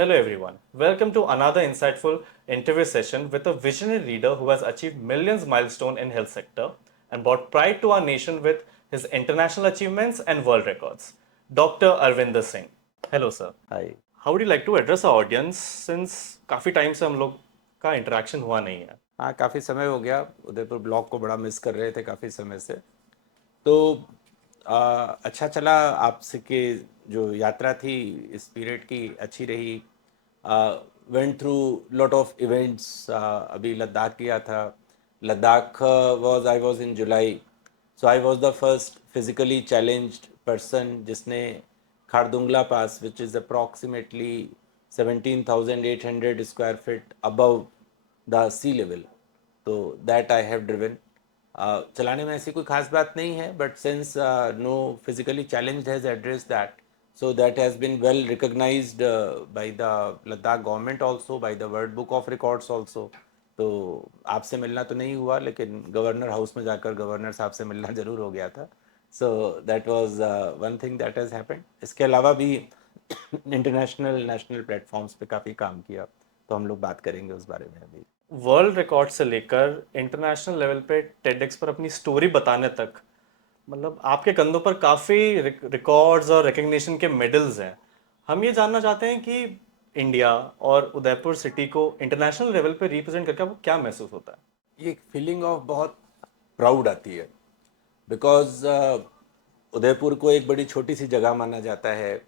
Hello everyone. Welcome to another insightful interview session with a visionary leader who has achieved millions milestone in health sector and brought pride to our nation with his international achievements and world records. Dr. Arvinder Singh. Hello sir. Hi. How would you like to address our audience since काफी time से हम लोग का interaction हुआ नहीं है. हाँ, काफ़ी समय हो गया। उदयपुर ब्लॉक को बड़ा मिस कर रहे थे काफ़ी समय से। तो अच्छा चला आपसे के जो यात्रा थी इस पीरियड की अच्छी रही। Went through lot of events. अभी लद्दाख गया था। Ladakh was in July. So I was the first physically challenged person जिसने Khardungla pass which is approximately 17,800 square feet above the sea level, तो दैट आई हैव ड्रिवन। चलाने में ऐसी कोई खास बात नहीं है, but since no physically challenged has address that, so that has been well recognized by the Ladakh government also, by the World Book of Records also. तो आपसे मिलना तो नहीं हुआ, लेकिन गवर्नर हाउस में जाकर गवर्नर साहब से मिलना ज़रूर हो गया था। So that was one thing that has happened. इसके अलावा भी इंटरनेशनल नेशनल प्लेटफॉर्म्स पे काफ़ी काम किया, तो हम लोग बात करेंगे उस बारे में अभी। वर्ल्ड रिकॉर्ड से लेकर इंटरनेशनल लेवल पे टेडेक्स पर अपनी स्टोरी बताने तक मतलब आपके कंधों पर काफ़ी रिकॉर्ड्स और रिकग्निशन के मेडल्स हैं. हम ये जानना चाहते हैं कि इंडिया और उदयपुर सिटी को इंटरनेशनल लेवल पे रिप्रेजेंट करके आपको क्या महसूस होता है. ये एक फीलिंग ऑफ बहुत प्राउड आती है, बिकॉज उदयपुर को एक बड़ी छोटी सी जगह माना जाता है,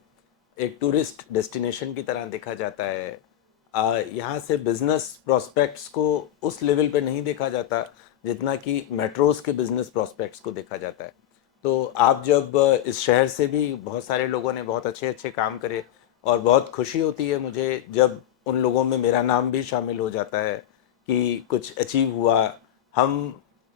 एक टूरिस्ट डेस्टिनेशन की तरह देखा जाता है। यहाँ से बिजनेस प्रोस्पेक्ट्स को उस लेवल पे नहीं देखा जाता जितना कि मेट्रोस के बिजनेस प्रोस्पेक्ट्स को देखा जाता है। तो आप जब इस शहर से भी बहुत सारे लोगों ने बहुत अच्छे अच्छे काम करे, और बहुत खुशी होती है मुझे जब उन लोगों में मेरा नाम भी शामिल हो जाता है कि कुछ अचीव हुआ। हम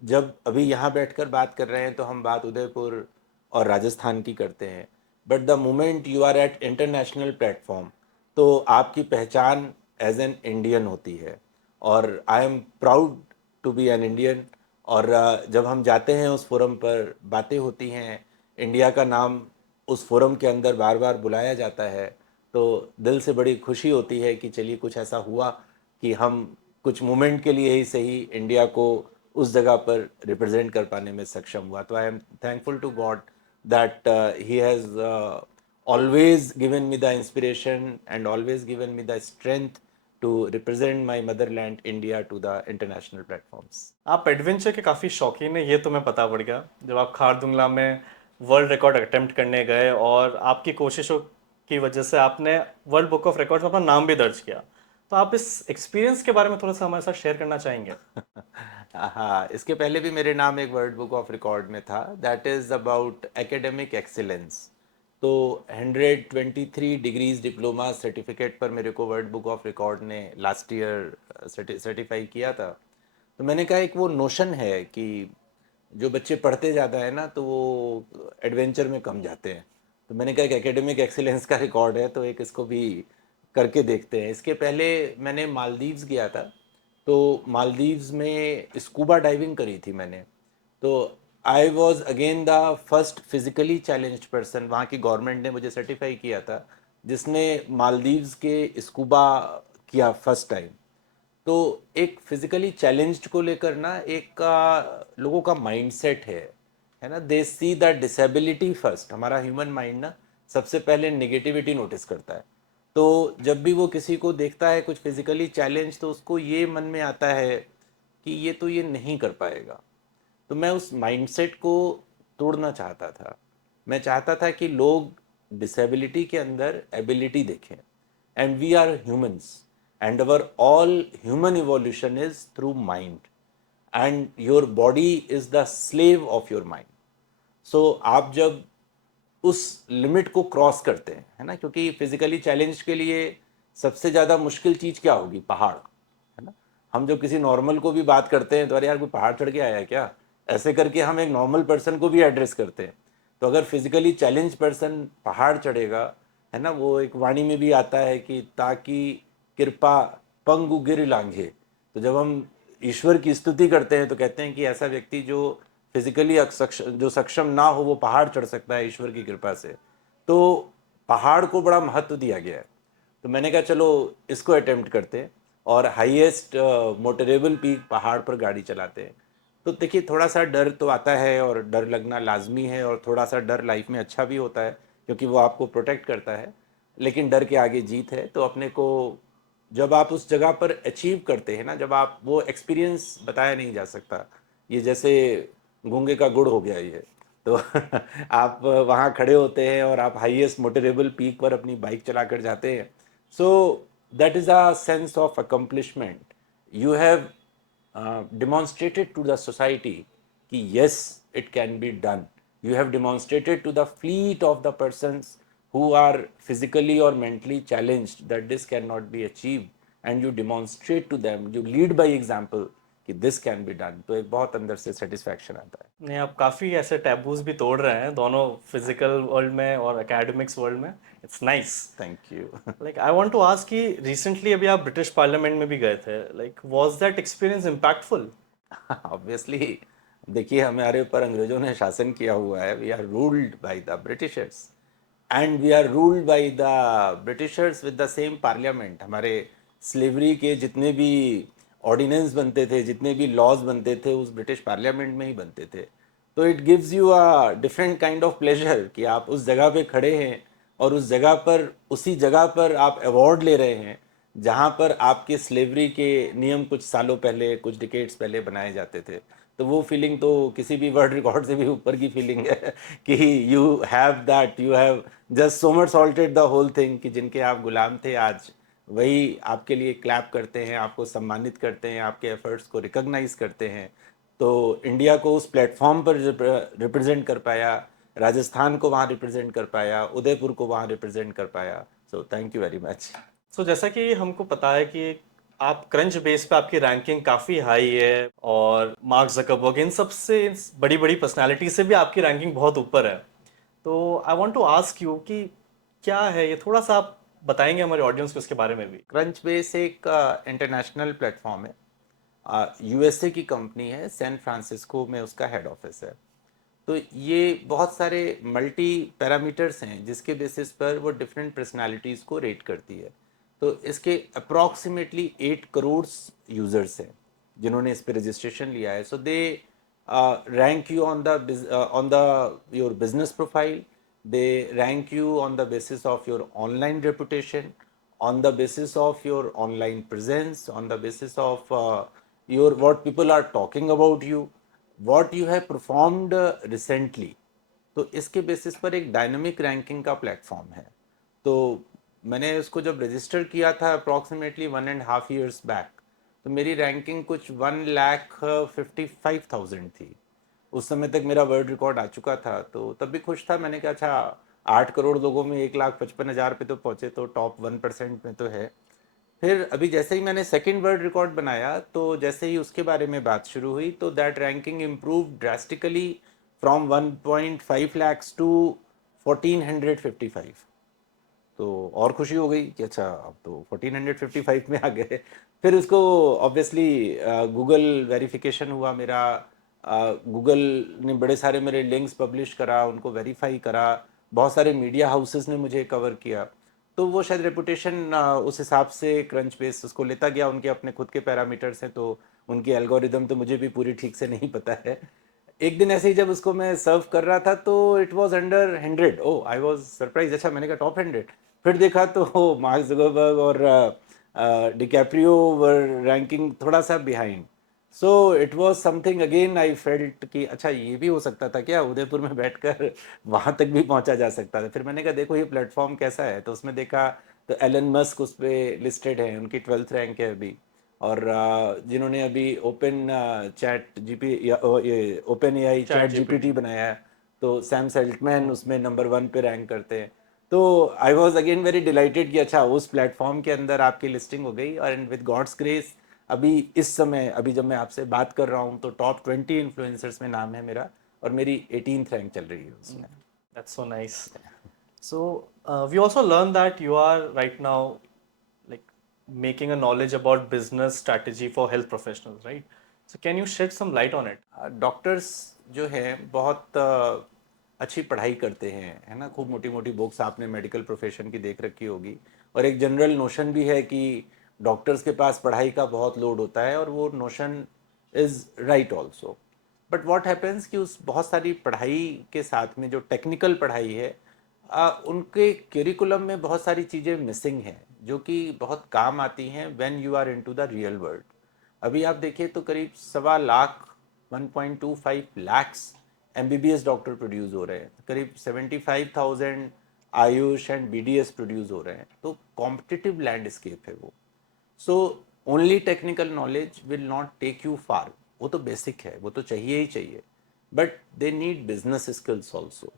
जब अभी यहाँ बैठकर बात कर रहे हैं तो हम बात उदयपुर और राजस्थान की करते हैं, but the moment you are at international platform, तो आपकी पहचान एज एन इंडियन होती है, और I am proud to be an Indian. और जब हम जाते हैं उस फोरम पर, बातें होती हैं, इंडिया का नाम उस फोरम के अंदर बार बार बुलाया जाता है, तो दिल से बड़ी खुशी होती है कि चलिए कुछ ऐसा हुआ कि हम कुछ मोमेंट के लिए ही सही इंडिया को उस जगह पर रिप्रेजेंट कर पाने में सक्षम हुआ। तो I am thankful to God that he has always given me the inspiration and always given me the strength to represent my motherland India to the international platforms. आप एडवेंचर के काफ़ी शौकीन है ये तो मैं पता पड़ गया जब आप खारदुंगला में वर्ल्ड रिकॉर्ड अटेम्प्ट करने गए और आपकी कोशिशों की वजह से आपने वर्ल्ड बुक ऑफ रिकॉर्ड्स में अपना नाम भी दर्ज किया. तो आप इस एक्सपीरियंस के बारे में थोड़ा सा हमारे साथ शेयर करना चाहेंगे. हाँ, इसके पहले भी मेरे नाम एक वर्ल्ड बुक ऑफ रिकॉर्ड में था, that is about academic excellence. तो 123 डिग्रीज डिप्लोमा सर्टिफिकेट पर मेरे को वर्ल्ड बुक ऑफ रिकॉर्ड ने लास्ट ईयर सर्टिफाई किया था। तो मैंने कहा एक वो नोशन है कि जो बच्चे पढ़ते ज़्यादा है ना, तो वो एडवेंचर में कम जाते हैं। तो मैंने कहा एक एकेडमिक एक्सीलेंस का रिकॉर्ड है, तो एक इसको भी करके देखते हैं। इसके पहले मैंने मालदीव्स गया था, तो मालदीव्स में स्कूबा डाइविंग करी थी मैंने। तो I was again the first physically challenged person, वहाँ की गवर्नमेंट ने मुझे सर्टिफाई किया था, जिसने मालदीव्स के स्कूबा किया फर्स्ट टाइम। तो एक फिजिकली चैलेंज्ड को लेकर ना एक लोगों का माइंडसेट है ना, दे सी द डिसेबिलिटी फर्स्ट। हमारा ह्यूमन माइंड ना सबसे पहले नेगेटिविटी नोटिस करता है। तो जब भी वो किसी को देखता है कुछ फिजिकली चैलेंज, तो उसको ये मन में आता है कि ये तो ये नहीं कर पाएगा। तो मैं उस माइंडसेट को तोड़ना चाहता था। मैं चाहता था कि लोग डिसेबिलिटी के अंदर एबिलिटी देखें, and we are humans, and our all human evolution is through mind, and your body is the slave of your mind. So आप जब उस लिमिट को क्रॉस करते हैं, है ना, क्योंकि फिजिकली चैलेंज के लिए सबसे ज़्यादा मुश्किल चीज़ क्या होगी? पहाड़, है ना। हम जब किसी नॉर्मल को भी बात करते हैं तो अरे यार कोई पहाड़ चढ़ के आया है क्या, ऐसे करके हम एक नॉर्मल पर्सन को भी एड्रेस करते हैं। तो अगर फिजिकली चैलेंज पर्सन पहाड़ चढ़ेगा, है ना, वो एक वाणी में भी आता है कि ताकि कृपा पंगु गिर लांघे। तो जब हम ईश्वर की स्तुति करते हैं तो कहते हैं कि ऐसा व्यक्ति जो फिजिकली जो सक्षम ना हो वो पहाड़ चढ़ सकता है ईश्वर की कृपा से। तो पहाड़ को बड़ा महत्व दिया गया है। तो मैंने कहा चलो इसको अटेम्प्ट करते हैं और हाईएस्ट मोटरेबल पीक पहाड़ पर गाड़ी चलाते हैं। तो देखिए थोड़ा सा डर तो आता है और डर लगना लाजमी है, और थोड़ा सा डर लाइफ में अच्छा भी होता है क्योंकि वो आपको प्रोटेक्ट करता है। लेकिन डर के आगे जीत है। तो अपने को जब आप उस जगह पर अचीव करते हैं ना, जब आप वो एक्सपीरियंस बताया नहीं जा सकता। ये जैसे गूंगे का गुड़ हो गया ये। तो आप वहाँ खड़े होते हैं और आप हाईएस्ट मोटरेबल पीक पर अपनी बाइक चलाकर जाते हैं। So that is a sense of accomplishment. You have demonstrated to the society कि yes it can be done. You have demonstrated to the fleet of the persons who are physically or mentally challenged that this cannot be achieved, and you demonstrate to them, you lead by example कि this can be done. तो एक बहुत अंदर से satisfaction आता है। नहीं, आप काफ़ी ऐसे टैबूज भी तोड़ रहे हैं दोनों फिजिकल वर्ल्ड में और एकेडमिक्स वर्ल्ड में। It's nice. Thank you. Like I want to ask कि रिसेंटली अभी आप ब्रिटिश पार्लियामेंट में भी गए थे, like was that experience impactful? Obviously देखिए हमारे ऊपर अंग्रेजों ने शासन किया हुआ है। We are ruled by the Britishers, and we are ruled by the Britishers with the same parliament. हमारे स्लेवरी के जितने भी ऑर्डिनेंस बनते थे, जितने भी लॉज बनते थे, उस ब्रिटिश पार्लियामेंट में ही बनते थे। तो it gives you a different kind of pleasure कि आप उस जगह पे खड़े हैं और उस जगह पर, उसी जगह पर आप अवार्ड ले रहे हैं जहाँ पर आपके स्लेवरी के नियम कुछ सालों पहले, कुछ डिकेड्स पहले बनाए जाते थे। तो वो फीलिंग तो किसी भी वर्ल्ड रिकॉर्ड से भी ऊपर की फीलिंग है कि you have that, you have just so much salted the whole thing कि जिनके आप गुलाम थे आज वही आपके लिए क्लैप करते हैं, आपको सम्मानित करते हैं, आपके एफर्ट्स को रिकॉग्नाइज करते हैं। तो इंडिया को उस प्लेटफॉर्म पर रिप्रेजेंट कर पाया, राजस्थान को वहाँ रिप्रेजेंट कर पाया, उदयपुर को वहाँ रिप्रेजेंट कर पाया। So thank you very much. So जैसा कि हमको पता है कि आप क्रंच बेस पे आपकी रैंकिंग काफ़ी हाई है, और मार्क जकरबर्ग इन सब से, बड़ी बड़ी पर्सनालिटी से भी आपकी रैंकिंग बहुत ऊपर है। तो I want to ask you कि क्या है ये, थोड़ा सा आप बताएंगे हमारे ऑडियंस को इसके बारे में भी? क्रंच बेस एक इंटरनेशनल प्लेटफॉर्म है। यूएसए की कंपनी है, सैन फ्रांसिस्को में उसका हेड ऑफिस है। तो ये बहुत सारे मल्टी पैरामीटर्स हैं जिसके बेसिस पर वो डिफरेंट पर्सनालिटीज़ को रेट करती है। तो इसके अप्रॉक्सीमेटली 8 करोड़ यूज़र्स हैं जिन्होंने इस पर रजिस्ट्रेशन लिया है। So they rank you on the your business profile, they rank you on the basis of your online reputation, on the basis of your online presence, on the basis of your what people are talking about you, what you have performed recently। तो इसके basis पर एक dynamic ranking का platform है। तो मैंने उसको जब रजिस्टर किया था अप्रॉक्सीमेटली 1.5 years बैक, तो मेरी रैंकिंग कुछ 1,55,000 थी। उस समय तक मेरा वर्ल्ड रिकॉर्ड आ चुका था, तो तब भी खुश था। मैंने कहा अच्छा 8 करोड़ लोगों में 1,55,000 पे तो पहुंचे, तो टॉप 1% में तो है। फिर अभी जैसे ही मैंने सेकंड वर्ल्ड रिकॉर्ड बनाया, तो जैसे ही उसके बारे में बात शुरू हुई, तो that ranking improve drastically from 1.5 lakhs to 1,455। तो और खुशी हो गई कि अच्छा अब तो 1455 में आ गए। फिर उसको ऑब्वियसली गूगल वेरिफिकेशन हुआ मेरा। गूगल ने बड़े सारे मेरे लिंक्स पब्लिश करा, उनको वेरीफाई करा, बहुत सारे मीडिया हाउसेस ने मुझे कवर किया। तो वो शायद रेपुटेशन उस हिसाब से क्रंच बेस उसको लेता गया। उनके अपने खुद के पैरामीटर्स हैं, तो उनकी एल्गोरिदम तो मुझे भी पूरी ठीक से नहीं पता है। एक दिन ऐसे ही जब उसको मैं सर्व कर रहा था, तो it was under 100। Oh I was surprise. अच्छा मैंने कहा टॉप 100। फिर देखा तो मार्क जुकरबर्ग और डिकैप्रियो वर रैंकिंग थोड़ा सा behind. So it was something again I felt कि अच्छा ये भी हो सकता था क्या, उदयपुर में बैठकर वहां तक भी पहुंचा जा सकता था। फिर मैंने कहा देखो ये प्लेटफॉर्म कैसा है, तो उसमें देखा तो एलन मस्क उस पर लिस्टेड है, उनकी 12th रैंक है अभी। और जिन्होंने अभी ओपन चैट जीपी ये open AI chat chat GPT. GPT बनाया है, तो सैम सेल्टमैन उसमें नंबर 1 पे रैंक करते हैं। तो I was again very dilated कि अच्छा उस प्लेटफॉर्म के अंदर आपकी लिस्टिंग हो गई। और विद गॉड्स ग्रेस अभी इस समय, अभी जब मैं आपसे बात कर रहा हूँ, तो टॉप 20 इन्फ्लुएंसर्स में नाम है मेरा, और मेरी 18th रैंक चल रही है उसमें। That's so nice. So we also learned that you are right now like making a knowledge about business strategy for health professionals, right? So can you shed some light on it? Doctors जो है बहुत अच्छी पढ़ाई करते हैं, है ना। खूब मोटी मोटी बुक्स आपने मेडिकल प्रोफेशन की देख रखी होगी, और एक जनरल नोशन भी है कि डॉक्टर्स के पास पढ़ाई का बहुत लोड होता है, और वो notion is right also. But what happens कि उस बहुत सारी पढ़ाई के साथ में जो टेक्निकल पढ़ाई है, उनके करिकुलम में बहुत सारी चीज़ें मिसिंग हैं जो कि बहुत काम आती हैं when you are into the real world. अभी आप देखिए तो करीब 1.25 lakh 1.25 lakhs MBBS doctor produce हो रहे हैं, करीब 75,000 आयुष एंड BDS प्रोड्यूस हो रहे हैं। तो कॉम्पिटिटिव लैंडस्केप है वो। So only technical knowledge will not take you far, वो तो बेसिक है, वो तो चाहिए ही चाहिए, but they need business skills also.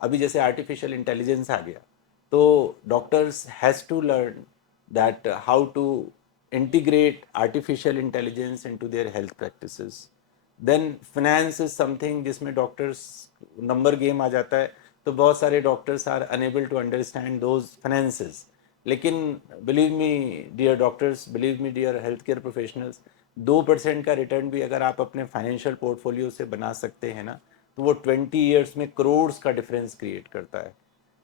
अभी जैसे आर्टिफिशियल इंटेलिजेंस आ गया, तो doctors has to learn that how to integrate artificial intelligence into their health practices. Then finance is something जिसमें डॉक्टर्स नंबर गेम आ जाता है, तो बहुत सारे doctors are unable to understand those finances. लेकिन believe me dear doctors, believe me dear health care professionals, 2% का return भी अगर आप अपने फाइनेंशियल पोर्टफोलियो से बना सकते हैं ना, तो वो 20 ईयर्स में करोड्स का डिफरेंस क्रिएट करता है।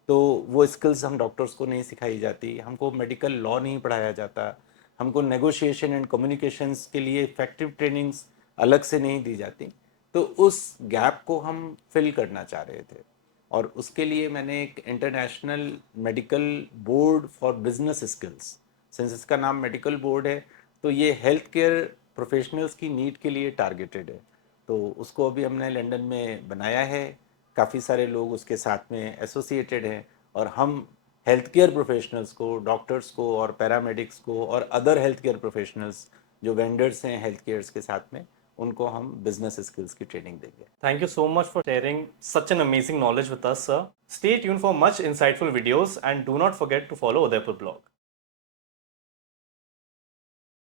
तो वो स्किल्स हम डॉक्टर्स को नहीं सिखाई जाती, हमको मेडिकल लॉ नहीं पढ़ाया जाता, हमको नेगोशिएशन एंड कम्युनिकेशंस के लिए इफेक्टिव ट्रेनिंग्स अलग से नहीं दी जाती। तो उस गैप को हम फिल करना चाह रहे थे, और उसके लिए मैंने एक international medical board for business skills, since इसका नाम मेडिकल बोर्ड है, तो ये हेल्थ केयर प्रोफेशनल्स की नीड के लिए टारगेटेड है। तो उसको अभी हमने लंदन में बनाया है, काफ़ी सारे लोग उसके साथ में एसोसिएटेड हैं, और हम हेल्थ केयर प्रोफेशनल्स को, डॉक्टर्स को और पैरामेडिक्स को और अदर हेल्थ केयर प्रोफेशनल्स जो वेंडर्स हैं हेल्थ केयर्स के साथ में, उनको हम बिजनेस स्किल्स की ट्रेनिंग देंगे। Thank you so much for sharing such an amazing knowledge with us, sir. Stay tuned for much insightful videos and do not forget to follow Udaipur blog.